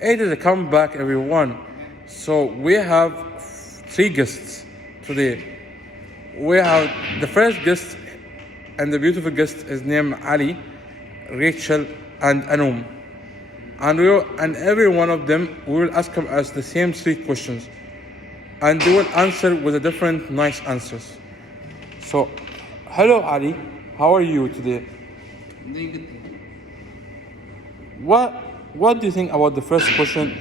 It is a comeback, everyone. So we have three guests today. We have the first guest, and the beautiful guest is named Ali, Rachel, and Anum. And every one of them, we will ask us the same three questions. And they will answer with a different nice answers. So, hello Ali, how are you today? Doing good. What do you think about the first question?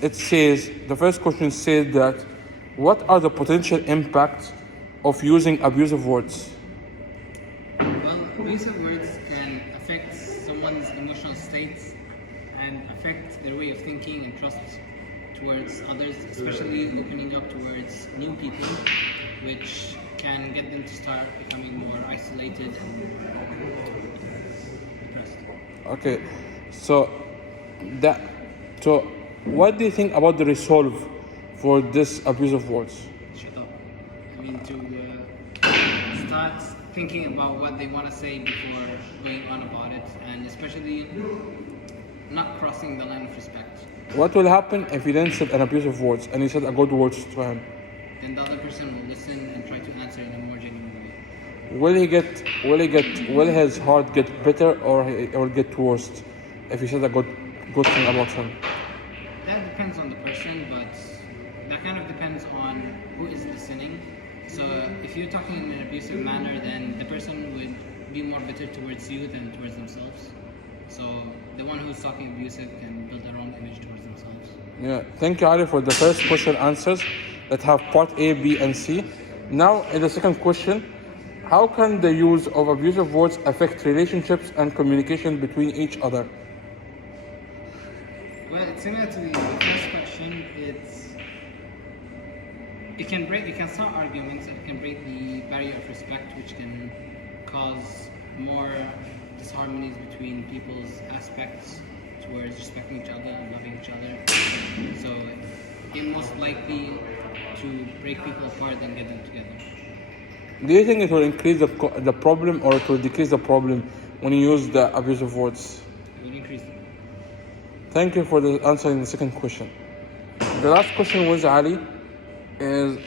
The first question says that, what are the potential impacts of using abusive words? Well, abusive words can affect someone's emotional states and affect their way of thinking and trust towards others, especially opening up towards new people, which can get them to start becoming more isolated and depressed. Okay, so that so what do you think about the resolve for this abusive words? Shut up. I mean, to start thinking about what they want to say before going on about it, and especially not crossing the line of respect. What will happen if you then said an abusive words and you said a good words to him? Then the other person will listen and try to answer in a more genuine way. Will his heart get better, or it will get worse if you said a good thing about him? That depends on the person, but that kind of depends on who is listening. So if you're talking in an abusive manner, then the person would be more bitter towards you than towards themselves. So the one who's talking abusive can build their own image towards themselves. Yeah, thank you, Ali, for the first question answers that have part A, B, and C. Now, in the second question, how can the use of abusive words affect relationships and communication between each other? Well, it's similar to the first question. It can start arguments. It can break the barrier of respect, which can cause more disharmonies between people's aspects towards respecting each other and loving each other. So it's most likely to break people apart than get them together. Do you think it will increase the problem, or it will decrease the problem when you use the abusive words? It will increase them. Thank you for the answer in the second question. The last question was, Ali, is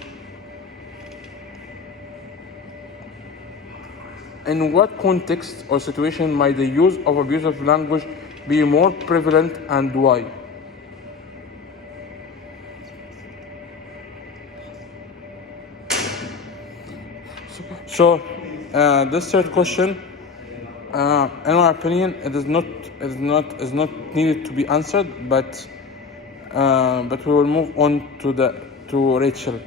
in what context or situation might the use of abusive language be more prevalent, and why? So, this third question, in my opinion, it is not needed to be answered, but we will move on to Rachel.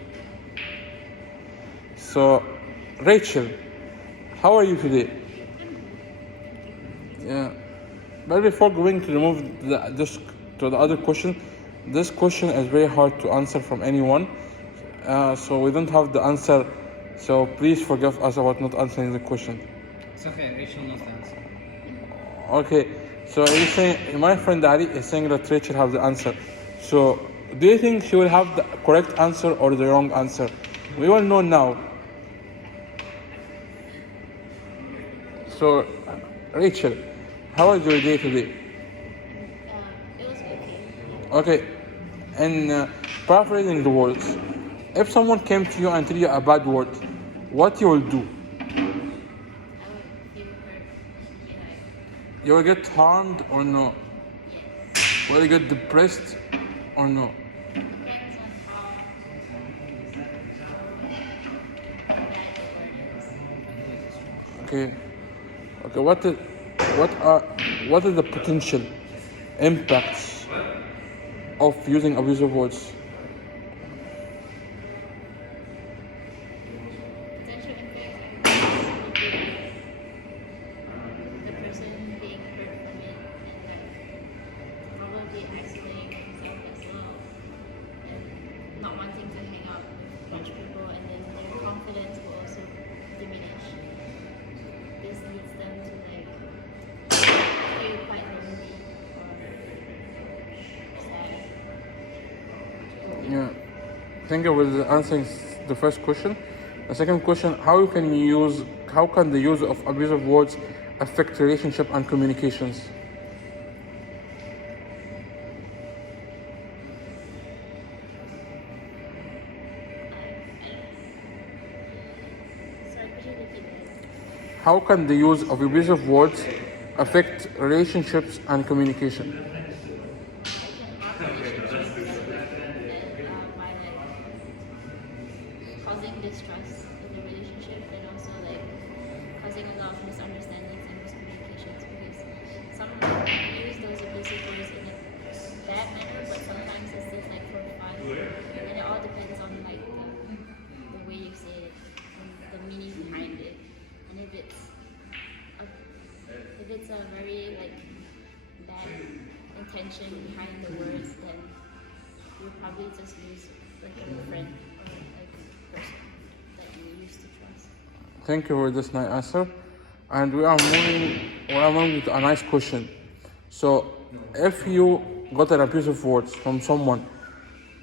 So, Rachel, how are you today? Yeah, but before going to to the other question, this question is very hard to answer from anyone, so we don't have the answer. So please forgive us about not answering the question. It's okay, Rachel knows the answer. Okay, so he's saying, my friend Ali is saying that Rachel has the answer. So do you think she will have the correct answer or the wrong answer? We will know now. So, Rachel, how was your day today? It was okay. Okay, and paraphrasing the words, if someone came to you and tell you a bad word, what you will do? I would feel hurt. Like, You will get harmed or no? Will you get depressed or no? depends on how bad the word is. Okay. Okay. What is the potential impacts of using abusive words? Potential impacts would be like the person being hurt from it and like probably isolating themselves as well and not wanting to hang out with much people, and then their confidence will also diminish. This leads them to like feel quite lonely or sad. Yeah. Thank you for answering the first question. The second question: how can the use of abusive words affect relationship and communications? How can the use of abusive words affect relationships and communication? It can harm relationships by like causing distrust in the relationship and also like causing a lot of misunderstandings and miscommunications because some use those abusive words in a bad manner, but sometimes it's just like for fun, and it all depends on like the way you say it and the meaning behind it, and if it's a very like bad intention behind the words, then you'll probably just lose like a friend or like a person that you used to trust. Thank you for this nice answer. And we are moving to a nice question. So, if you got an abusive words from someone,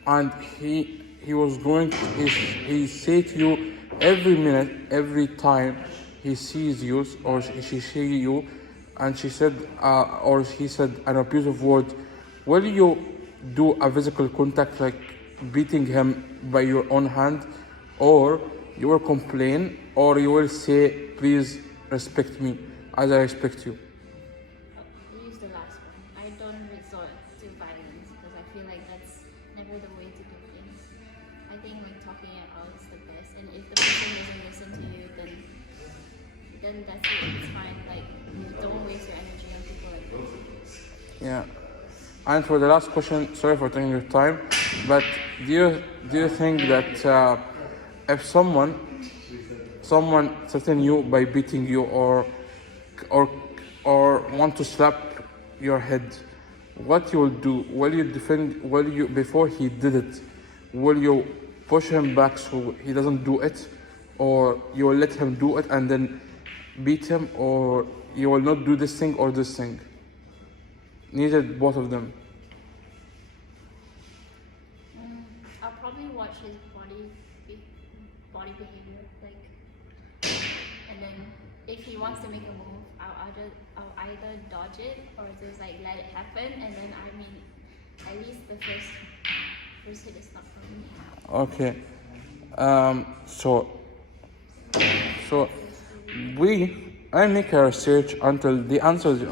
and he was going, he say to you every minute, every time he sees you or she see you, and she said or he said an abusive word, will you do a physical contact like beating him by your own hand, or you will complain, or you will say please respect me as I respect you? Use the last one. I don't resort to violence because I feel like that's never the way to do things. I think like talking it out is the best, and if the person doesn't listen to you, then that's it. It's fine. Like don't waste your energy on people like that. Yeah. And for the last question, sorry for taking your time, but do you think that if someone threaten you by beating you or want to slap your head, what you will do? Will you defend? Will you, before he did it, will you push him back so he doesn't do it, or you will let him do it and then beat him, or you will not do this thing or this thing? Neither, both of them. I'll probably watch his body behavior, like, and then if he wants to make a move, I'll either dodge it or just like let it happen, and then I mean, at least the first hit is not from me. Okay. So I make a research until the answers